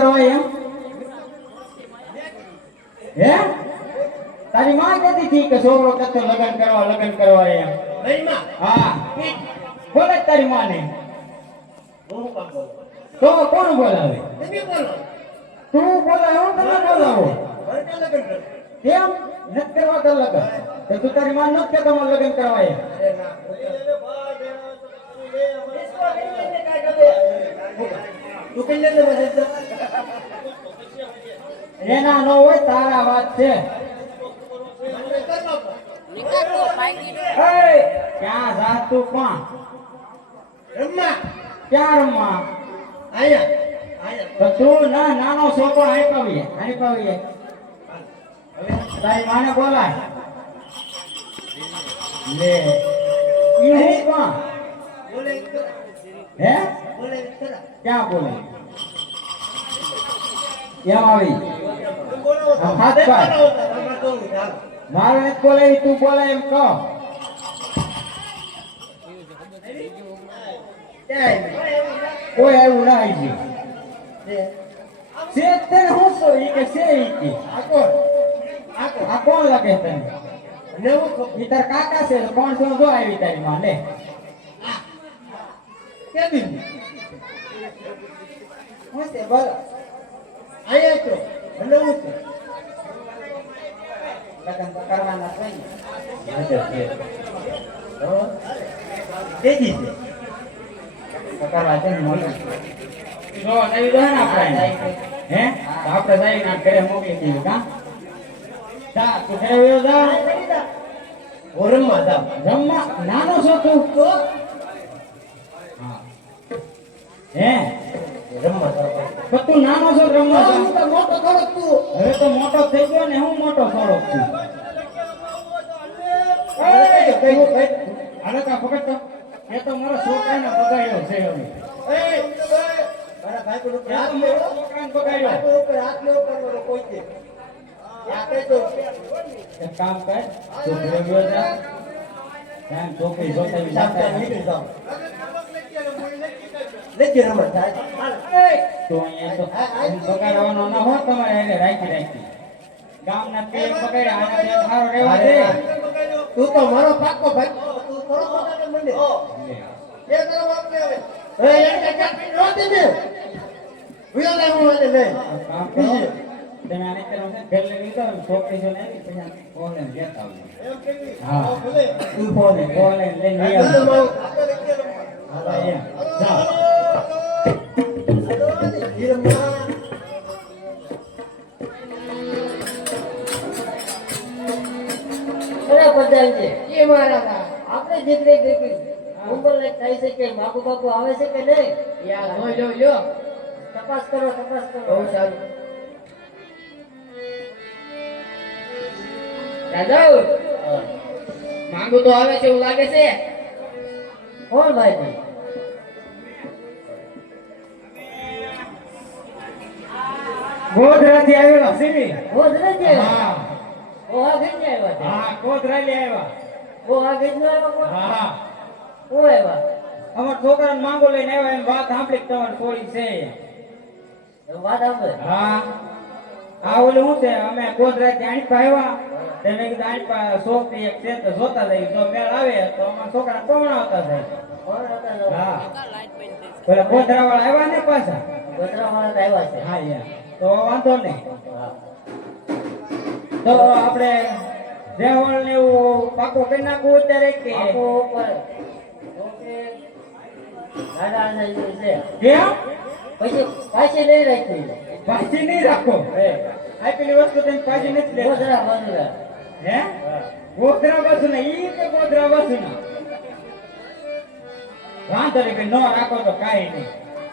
કરવા એમ હે તારી માં કહેતી હતી કે છોકરો કતો લગ્ન કરવા એમ નહીં માં હા બોલે તારી માં ને હું કામ બોલું તો કોણ બોલાવે તમે બોલો તું બોલાવે હું તને બોલાવો મારે ક્યાં લગ્ન કરે કેમ નથી કરવા તો લગ્ન તો તું તારી માં નથી કે તમારે લગ્ન કરવા એમ અરે ના તું કઈ લે મને એના નો હોય તારા વાત છે એ ક્યાં જાત તું પણ રમ્મા ક્યાં રમવા આયા તો તું ના નાનો છોકરો આઈપાવીએ તારી માને બોલાય લે ઈ હું પણ બોલે હે બોલે ખરા ક્યાં બોલે કેમ આવી બોલો હાથ પાડ. મારે નથી બોલાવી તું બોલાય એમ કહો કોઈ આવ્યું ના આવી ગયું છે તને હું છો ઈ કે છે ઈ કે આ કોણ લાગે તને ઈ તાર કાકા છે તો કોણ છો જો આવી તારી માં લે હું છે બોલ આયા તો હલવું છે લગન તો કરવાના છે દેજી તો કરવા છે ને મોટી જો નવી દે ને આપણે હે તો આપણે જઈ ના ઘરે મોકલી દીધું કા જા તું ઘરે વયો જા ઓરમમાં જાવ રમવા નાનો છો તું તો હા હે રમવા જાવ તો તું નાનો છો રમવા જા. હું તો મોટો થોડો તું હવે તો મોટો થઈ ગયો ને હું મોટો થોડોક છું આને કા પકડ તો એ તો મારા છોકરાને બગાડ્યો છે હવે મારા ભાઈ પર એ તો મારા છોકરાને બગાડ્યો હાથ લેવો કરવાનો કોઈ છે આપણે તો એક કામ કર તું ઘરે ગયો જા ત્યાં છોકરી જોતાવી સામતા જાતા નીકળી જાવ લેજે રમત થાય તો અહીંયા તો એમ બગાડવાનો ના હોય તમારે એને રાખી ગામના તે બગાડ્યા આના તે સારો રહેવા દે તું તો મારો પાકો ભાઈ તું થોડો બગાડે મને એ તારો બાપ ને હવે એ એને કાપી નો દે ને વિયો લે હું એને લે કામ કરો તમે આને કરો છે ઘર લઈ લીધો ને છોકરી જો ને પછી આને ફોન લેતા આવજો એમ કેવી હા ભલે તું ફોન લઈને લઈ આવજો હા અહીંયા જા આપણે જીતને દેખી ઉંમર લાયક થાય છે કે બાપુ આવે છે કે નહીં યાર જો તપાસ કરો બહુ સારું દાદા માંગુ તો આવે છે એવું લાગે છે કોણ ભાઈ ગોધરાથી આવેલો સિમી ગોધરા છે હા ઓહા ગઈ આવ્યા છે હા ગોધરા લઈ આવ્યા ઓહા ગઈ આવ્યા હા ઓ આવ્યા અમાર છોકરાને માંગો લઈને આવ્યા એમ વાત સાંભળી તમારે થોડી છે વાત આપણે હા આ ઓલું શું છે અમે ગોધરાથી આણી આવ્યા તેને કીધું આણી છોકરી એક છે તો જોતા જઈએ જો મેળ આવે તો અમારા છોકરા પવણાવતા જાય હા પેલા ગોધરા વાળા આવ્યા ને પાછા ગોધરા વાળા આવ્યા છે હા યાર તો વાંધો નહીં તો આપણે દેવળ ને એવું પાકો કરી નાખવું અત્યારે કે આપો ઉપર ઓકે દાદા ને છે કેમ પછી પાછી નહીં રાખી પાછી નહીં રાખો આ પેલી વસ્તુ તમે પાછી નથી લેતા ગોધરા ગોધરા હે ગોધરા બસ ને ઈ કે ગોધરા બસ ના વાંધો નહીં કે ન રાખો તો કાઈ નહીં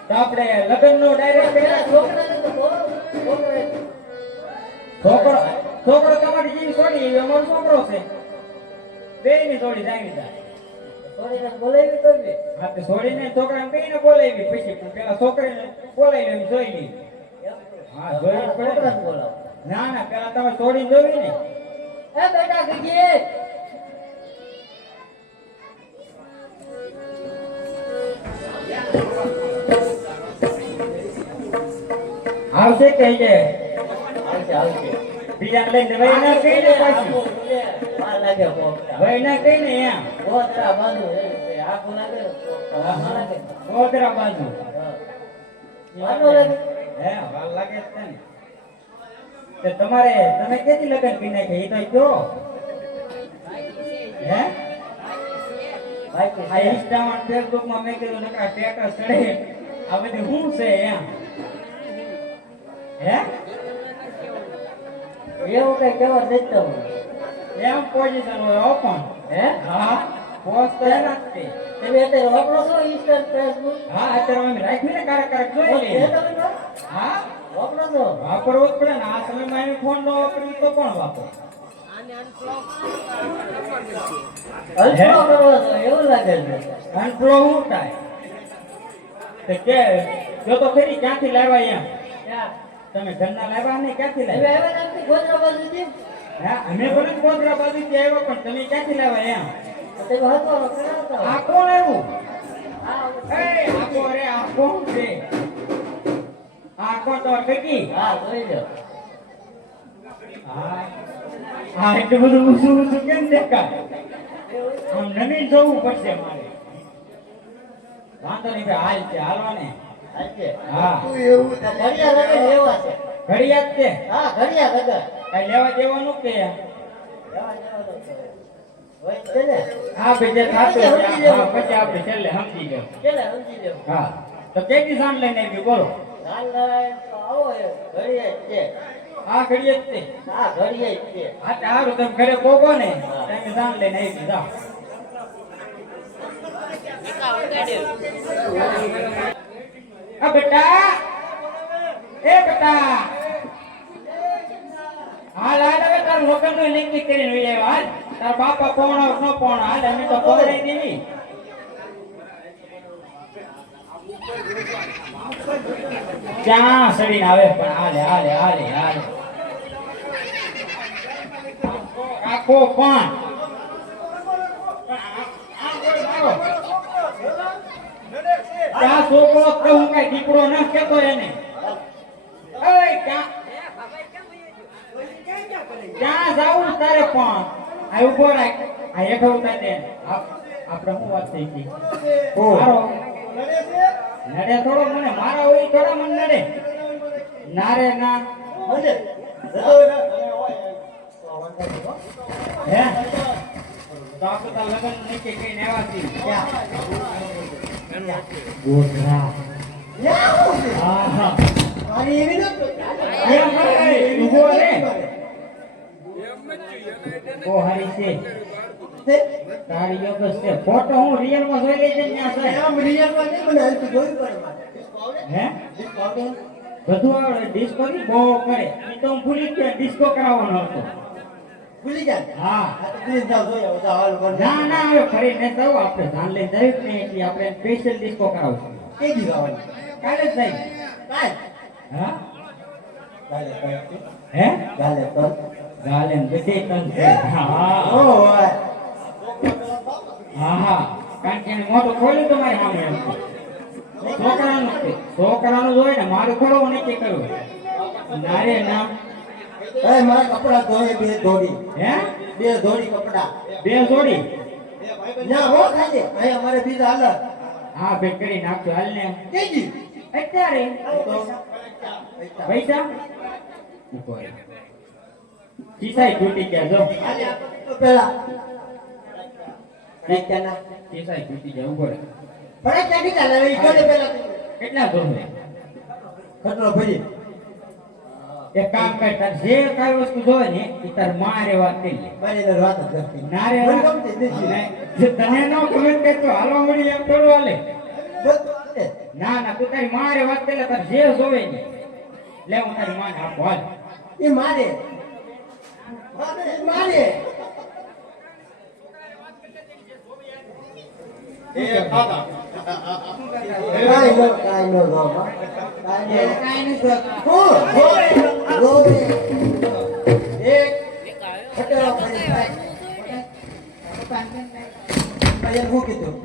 તો આપણે લગ્ન નો ડાયરેક્ટ પેલા છોકરાને તો છોકરો તમારી જેવી છોડી એવી અમારો છોકરો છે બે ની છોડી જાણી જાય છોડીને બોલાવી તો બી હા તો છોડીને છોકરાને કઈને બોલાવી પછી પણ પેલા છોકરીને બોલાવી એમ જોઈ લી હા જોઈ જ પડે છોકરાને બોલાવો ના ના પેલા તમે છોડીને જોવી ને એ બેટા કીજીએ આવશે કે જે આવશે બીજા લઈને વહી ના કઈ ને પાછી વાર લાગે પોપટા વહી ના કઈ ને એમ ગોતરા બાજુ આખું લાગે લાગે ગોધરા બાજુ વાનો લાગે હે વાર લાગે છે ને તે તમારે તમે ક્યાંથી લગન કરી નાખે એ તો કયો હે આ ઇન્સ્ટામાં ફેસબુકમાં મેં કીધું નકા સ્ટેટસ ચડે આ બધી શું છે એમ હે એવું કઈ કેવા દેતો એમ પોઝિશન હોય ઓપન હે હા પોસ્ટ તો એના જ છે તમે અત્યારે વાપરો છો ઇન્સ્ટા ફેસબુક હા અત્યારે અમે રાખ્યું ને કારક જોઈ લઈએ હા વાપરો છો વાપરવો જ પડે ને આ સમયમાં એમ ફોન ન વાપરવી તો કોણ વાપરે અલ્પો કરવો છો એવું લાગે છે અનફ્લો હું થાય તે કે જો તો ખરી ક્યાંથી લાવ્યા એમ ક્યાં તમે ઘરના લાવ્યા ને ક્યાંથી તમે લાવ્યા આવ્યા નથી ગોતરા બાજુથી હા અમે ભલે ગોધરા બાજુથી આવ્યા પણ તમે ક્યાંથી લાવ્યા એમ તમે હતો કરાવતા આ કોણ આવ્યું હા એ આ કોણ રે આ કોણ છે આ કોણ તો ટકી હા જોઈ લો હા હા એટલું બધું ઊંચું ઊંચું કેમ દેખાય આમ નવીન જોવું પડશે મારે વાંધો નહીં ભાઈ હાલ છે હાલવા ને આજે હા તું એવું ઘડિયા લગન લેવા છે ઘડિયાળ છે હા ઘડિયા લગન કઈ લેવા દેવાનું કે લેવા જવાનું છે હોય છે ને હા ભાઈ જે થાતું સમજી હોય, લેવું. હા પછી આપણે છેલ્લે સમજી ગયો કેલે સમજી લેવું હા તો કેટલી સાંજ લઈને આવી બોલો હાલ લઈને તો આવો એ ઘડિયા જ છે હા ઘડિયાળ જ છે હા ઘડિયા જ છે હા તો સારું તમે ઘરે પોગો ને તમે સાંજ લઈને આવી જાઓ આ બેટા એ બેટા હાલ હાલ હવે તાર લોકલ નું નક્કી કરીને લઈ આવ્યો હાલ તાર બાપા પૌણા ન પૌણા હાલ અમે તો પૌણાઈ દેવી ક્યાં સડીને આવે પણ હાલે હાલે હાલે હાલે કાકો પણ ક્યાં છોકરો તો હું કઈ દીકરો ન કેતો એને એય ક્યાં જાવું તારે પણ આ ઉભો રાખ આ હેઠો ઉતાર દે આપણે શું વાત થઈ ગઈ મારો નડે થોડો મને મારા હોય થોડા મને નડે ના રે ના મને હે તો આપણે તાર લગન નક્કી કરીને આવ્યા છીએ ક્યાં ગોધરા હા હા મારી એવી નથી એમ નહીં, ઊભો રે. ઓ હારી છે તારી યોગસ છે ફોટો હું રિયલ માં જોઈ લેજે ને ત્યાં છે આમ રિયલમાં નહીં મને હાલ તો જોયું પડે મારે. હે ડિસ્કો આવડે? બધું આવડે ડિસ્કો ની બહુ કરે ઈ તો હું ભૂલી ગયો ડિસ્કો કરાવવાનો હતો ભૂલી ગયા? હા આ તો please જાઓ, જોઈ આવો, જાઓ, હાલો, કરો. ના ના હવે ફરી ને તો આપણે ધાન લઈને જઈશું ને એટલે આપણે સ્પેશિયલ ડિસ્કો કરાવશું કે દી જવાનું? કાલે જ જઈ કાલ? હા કાલે કાલ. હે કાલે કાલ. ગાલે ને બધે તન છે હા ઓ હોય. હા હા કારણ કે એને મોટું ખોલ્યું તમારી સામે એમ છોકરાનું જ છે છોકરાનું જ હોય ને મારું થોડું હું નક્કી કર્યું ના રે ના એ મારા કપડા ધોએ બે ધોડી. હે બે ધોડી કપડા. બે જોડી ના હો ખાલી. અહીંયા મારે બીજા હાલત. હા બે કરી નાખજો હાલ ને કે દી? અત્યારે તો પૈસા ઉભો રહે. ખિસ્સાય તૂટી ગયા જો હાલે આ તો પેલા. પૈસાના. ખિસ્સાય તૂટી ગયા ઉભો રહે. ભલે ક્યાંથી ચાલે? હવે ઈ જોડે પેલા કેટલા જોડે ખતરો ભરી. એક કામ કર તાર જે કાઈ વસ્તુ જોવે ને એ તાર મારે વાત કરી લે મારી અંદર વાત જ નથી. ના રે મને ગમતી જ નથી. નહીં. જે તને નો ગમે તે તો હાલવા મળી એમ થોડું હાલે બધું છે. ના ના તું તારી મારે વાત કરી લે તાર જે જોવે ને લે હું તારી માને આપો હાલ ઈ મારે. મારે. કાંઈ નો બાબા. કાંઈ નો. હું? રોવે. એક ખટેલો ફરી થાય. ભાઈ એમ હું કીધું?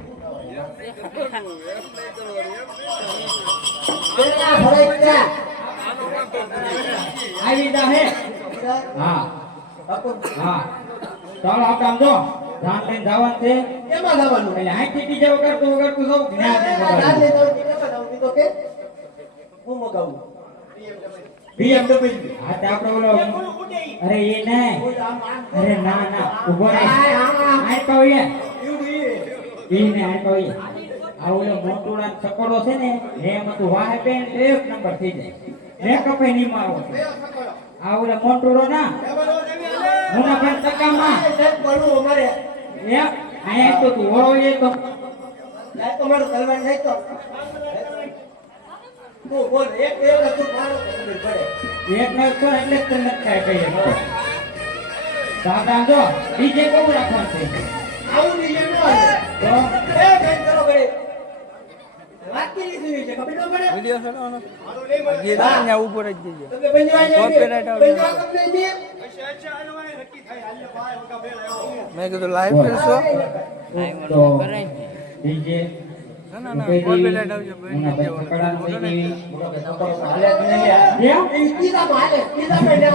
કેટલા ફરક થયા? આવી જા હે હા હા ચાલો આપણે આમ જો ધાન લઈને જવાનું છે એમાં લાવવાનું એટલે હાથી ડીજે વગાડતું વગાડતું જવું જ્ઞાન રાત લઈ જાવ કે કેમાં જાવ તો કે હું મગાવું BMW હા તે આપણે બોલો અરે એ નહીં અરે ના ના ઉભો રહે આય પાવીએ ઈ ને આય પાવીએ આ ઓલો મોટુડા ચકોડો છે ને એમ તું વાહે પેન એક નંબર થઈ જાય મેકઅપ એ નહીં મારો આ ઓલો મોટુડો ના મુના પણ તકામાં પડું અમારે એ આયા તો તું ઓળો એ તો લાય તો મારું તલવાર નહીં તો તું બોલ એક તું મારો પડે એક નો તો એટલે જ તને થાય કહીએ દાદા જો ડીજે કોણ રાખવાનું છે આવું નહીં ન આવે તો એ બેન કરો ગળે વાત કરી દીધી છે ખબર ન પડે વિડિયો ચલાવવાનો જે ત્યાં ઉપર જ જઈએ તમે બંધવા જાય Copyright આવશે. બંધવા કમ નહીં દે મેં કીધું લાઈવ કરશો તો ડીજે ના ના કોપીરાઈટ આવશે મુના ભાઈ પકડાનો થઈ ગઈ હાલે ને લ્યા એ કીધા માલે કીધા મહિના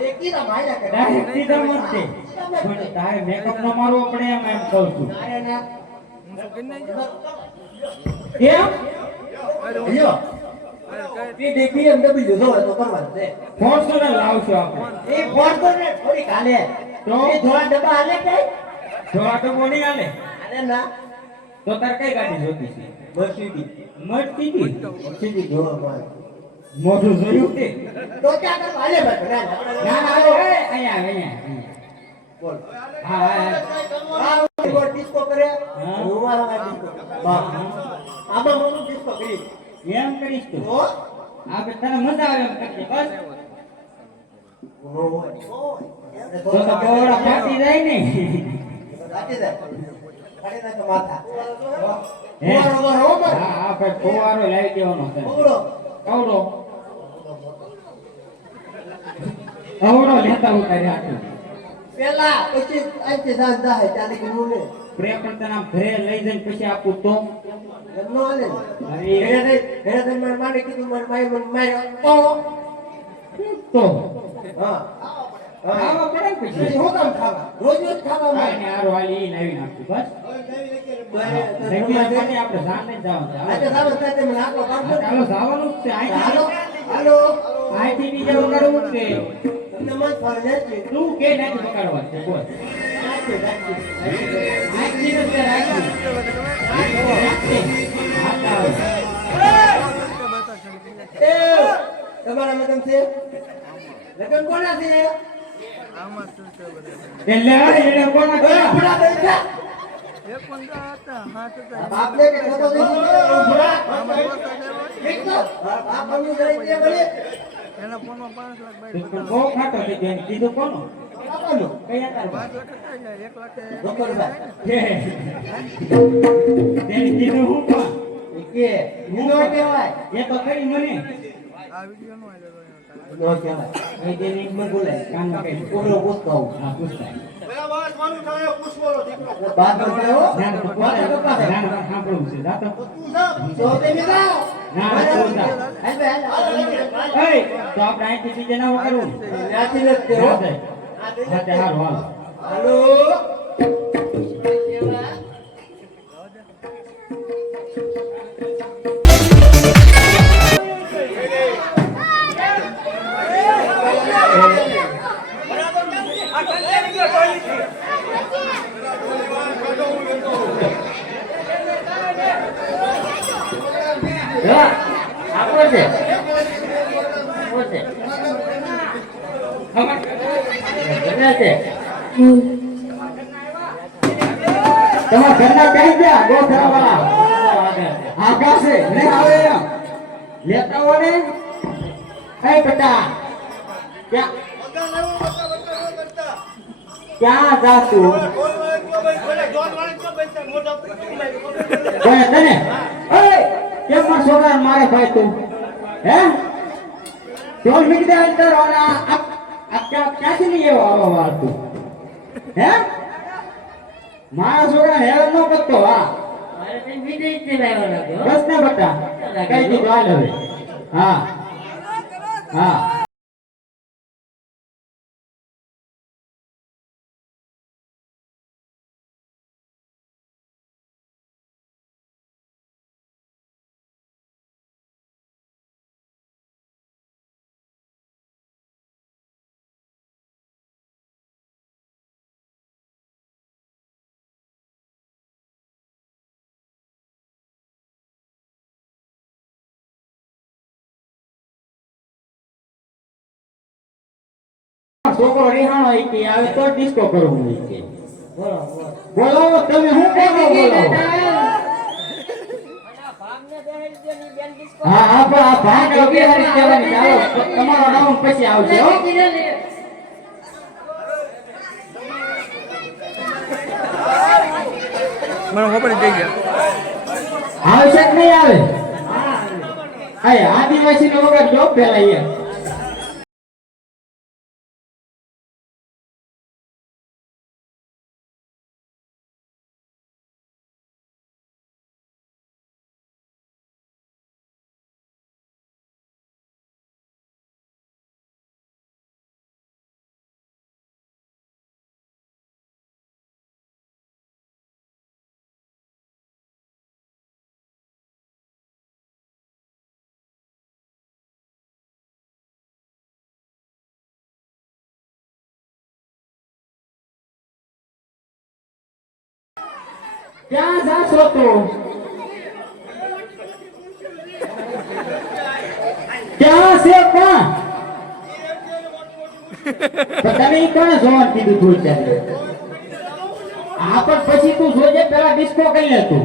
એ કીધા માલ્યા કરે ડાયરેક્ટ સીધા મત છે પણ તારે મેકઅપ ન મારવો પડે એમ કહું છું અરે ના કેમ કેમ અયો એ દેખી એમ ડબલ જો તો કરવાનું છે ફોર્ચ્યુનર લાવશું આપણે એ ફોર્ચ્યુનર ને થોડી કાલે તો એ ધોળા ડબ્બા હાલે કે જોવા તો બોની આલે અરે ના તો તાર કઈ ગાડી જોતી છે મર્સિડીઝ મર્સિડીઝ મર્સિડીઝ જોવા મળે મોઢું જોયું તે તો ક્યાં કરવા હાલે ભાઈ ના ના ના એ અહીંયા અહીંયા બોલ હા હા આ ઉપર ડિસ્કો કરે હા. રૂમાળમાં ડિસ્કો બા આમાં મોનું ડિસ્કો કરી એમ કરીશ તું તો આ બે તને મજા આવે એમ કરજે બસ તો તો બોડા ફાટી જાય ને સાચી જાય ફાટી જાય તો માથા હે? ફુવારો મારો હો હા હા ભાઈ ફુવારો લાવી દેવાનો છે ફુવારો કવડો કવડો લેતા ઉતારી આટલું પેલા પછી અહીંથી જાન જાય ત્યારે કે નું ને પ્રેમ પણ તને આમ ઘરે લઈ જઈને પછી આપું તો એમ નો હાલે અરે ઘરે જઈને મને માને કીધું મને માય તો હા ખાવા પડે ને પછી હું કામ ખાવા રોજ રોજ ખાવા કાંઈ નહીં, હારું હાલી ઈ લાવી નાખશું બસ રેગ્યુલર માટે આપણે જાન જ જવાનું છે. આજે સાહેબ સાથે મને આટલો કામ હા, ચાલો જવાનું જ છે હાલો અહીંથી હાલો અહીંથી બીજે વગાડવું જ છે તમને મત ફાવે નથી તું કે નથી પકડવા છે બોલ સાચી સાચી અહીંથી જ તે રાખી. રાખી. હા, ચાલો. એ તમારા મતમ છે લગન કોના છે આમાં શું છે બધા એટલે એને કોના એ કર્યા? ભૂડા બેઠા એક પંદર હતા હાથ હતા બાપને કે ખતો દેજો ભૂડા આમાં ઓછા લેવા એક તો બાપ અમુ જઈ દે ભલે એના ફોનમાં 5 લાખ તું બાઈક તો બહુ ખાટો થઈ ગયો. એને કીધું કોનું? બાપાનો કયા તારું? 5 લાખ હતા જાય 1 લાખ ડોક્ટર હે. તેને કીધું હું પણ. કે નો કહેવાય એ તો કરી મને આ વિડિયો નો આલ્યો નો કહેવાય એ તેને એક માં બોલાય કાનમાં કહી દે. કોનો પૂછતો હા, પૂછતા. બાદ માં કહેવો ના, ના, બાદ કપા ના, ના, સાંભળવું છે. જા તો. તો તે મેલા ના, ના, તું જા. હાલ હાલ એય, તો આપણે અહીંથી બીજે ના વગાડવું? ત્યાંથી નથી દેવો ના થાય. હા, તે હારું, હાલો. હાલો હા, આપો છે. આપો છે. ખબર? કેટલા છે? તમારા ઘરના કઈ ગયા ગોખરાવાળા? આગા છે ને આવે એમ લેતા હો ને. એ બેટા ક્યાં ક્યાં જા તું? કોઈ તને ઓય કેમ માર છોકરા મારે ભાઈ તું હે ઢોલ મીક દે અંદર અને આ ક્યાંથી નહીં એવો આવો વાર તું હે મારા છોકરા હેરાન ન કરતો હા મારે કઈ વિદેશ થી લાવ્યો લાગ્યો બસ ને બટા કઈ દીધું હાલ હવે હા હા છોકરો રિહાણો હોય કે આવે તો ડિસ્કો કરવું હોય છે બોલાવો તમે શું કહો બોલાવો હા હા પણ આ ભાગ અભિહારી કહેવાની ચાલો તમારો રાઉન્ડ પછી આવશે હો મને ખબર થઈ ગયા આવશે કે નહીં આવે હા આદિવાસી નો વગર જો પેલા અહીંયા ક્યાં જાશો તો ક્યાં છે પણ તમે કોને જોવાનું કીધું તું ત્યારે આ પણ પછી તું જોજે પેલા ડિસ્કો કરી લે તું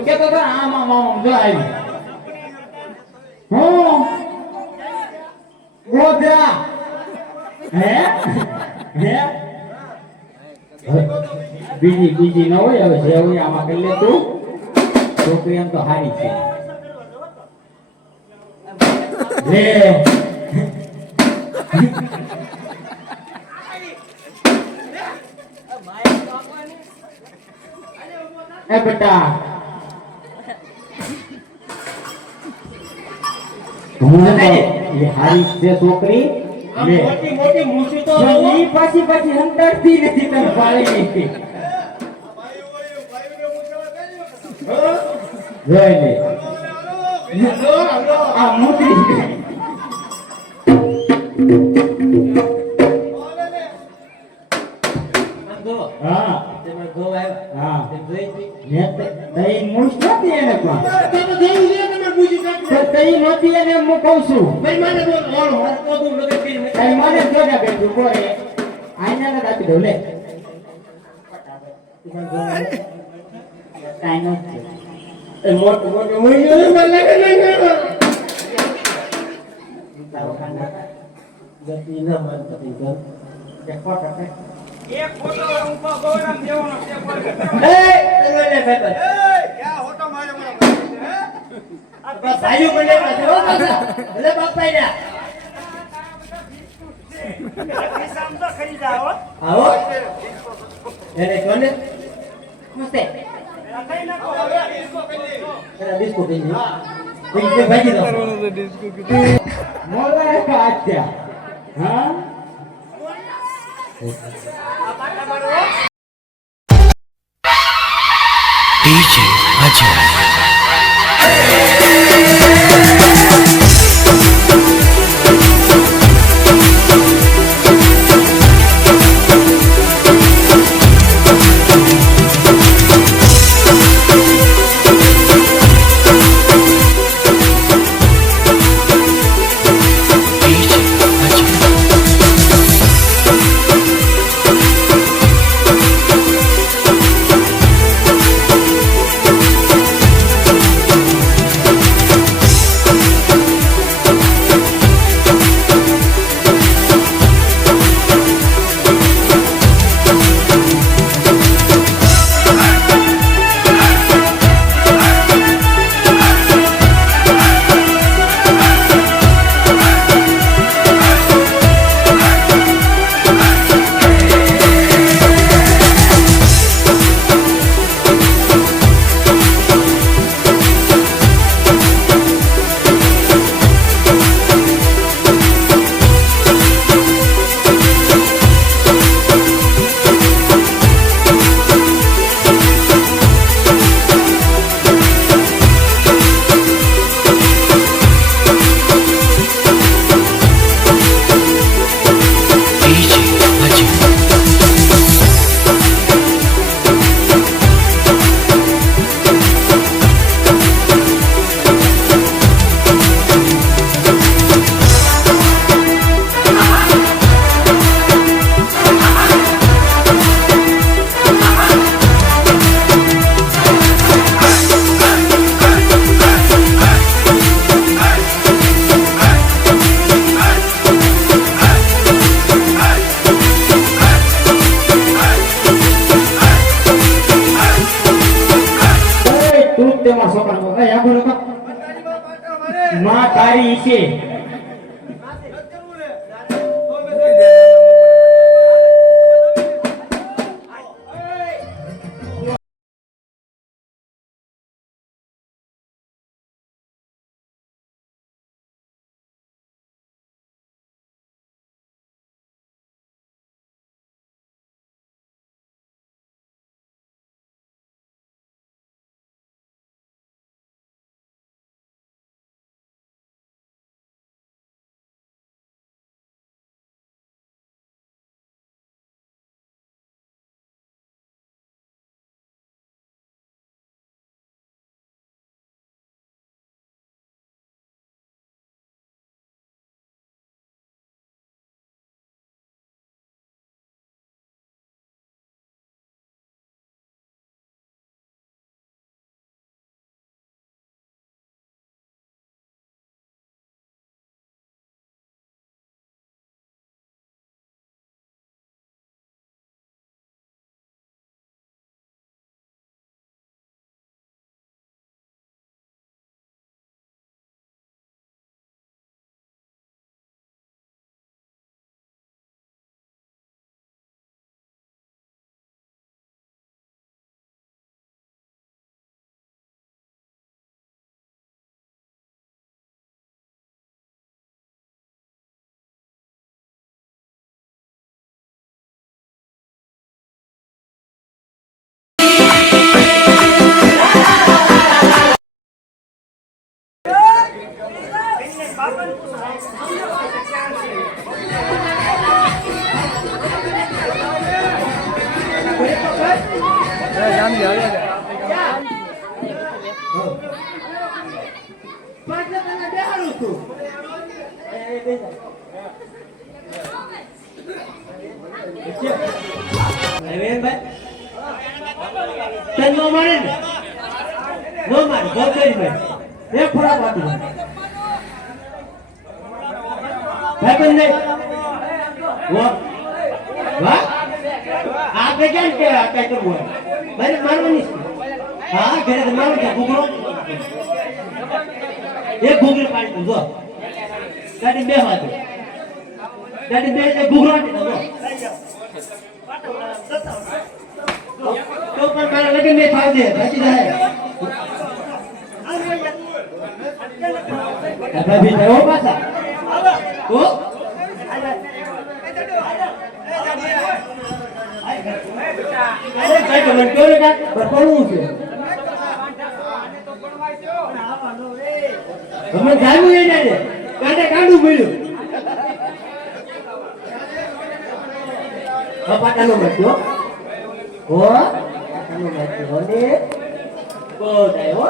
કેતો હતો આમ આમ આમ જો આવી હું ગોધરા હે હે બીજી ન હોય હવે જે હોય આમાં કરી લે તું છોકરી એમ તો હારી છે લે એ બેટા હું એ હારી છે છોકરી મોટી મોટી મૂછી તો ઈ પાછી હંતરતી નથી તને પાળી નથી જોઈ લે આ મૂકી હા તમે ગો આવ્યા હા તે જોઈ ને તઈ મૂછ નથી એને પણ તમે જોઈ લે તમે મૂછી કાઢી તઈ નથી એને હું કહું છું ભાઈ મને બોલ ઓળ માર તો તું લગે પી તઈ મને જોડા બેઠું કોરે આઈના ને આપી દો લે કાઈ નથી એ મોટ મૂઈ મને લાગે નહીં તારો ખાના ગતિ ના મન પતી ગયો કે ફોટો એક ફોટો ઉપર ગોરામ દેવાનો છે એ તમે લે ભાઈ ક્યાં ફોટો મારે મને હે આ ભાઈઓ બને છે હો એટલે બાપા જા કિસામ તો ખરી જાઓ આવો એને કોને ખુશે કઈ ના કો ડિસ્કો કરી દે ડિસ્કો કરી દે હા ડિસ્કો ભાજી દો ડિસ્કો કરી મોલા કા આચ્યા હા DJ Ajay. મારા છોકરા બોલ એ આગળ નતો માં તારી છે જામજી હાલે પાંચ તને બેહાડું છું તને નો મારે ને નો મારે ગોતરી ભાઈ એક ફરાક આપી ભાઈ બંને વાહ વાહ આપણે કેમ કે આ કઈ કરવું હોય ભાઈ મારવાની હા ઘરે તો મારું છે ઘૂઘરો એક ઘૂઘરો પાડી દો ગાડી બે વાતો ગાડી બે એટલે ઘૂઘરો આપી દો તો પણ મારા લગન ને થાવ દે બચી જાય ભાભી જાય ઓ પાછા ઓ કઈ તો મને કહો ને કા બરપણું છે હમણાં જાણવું એ જાય કાંડે કાંડું મળ્યું પાટાનો મચ્યો હો પાટાનો મચ્યો ને બહુ થાય હો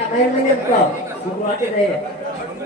ભાઈ મને કહો છોકરો આટે જાય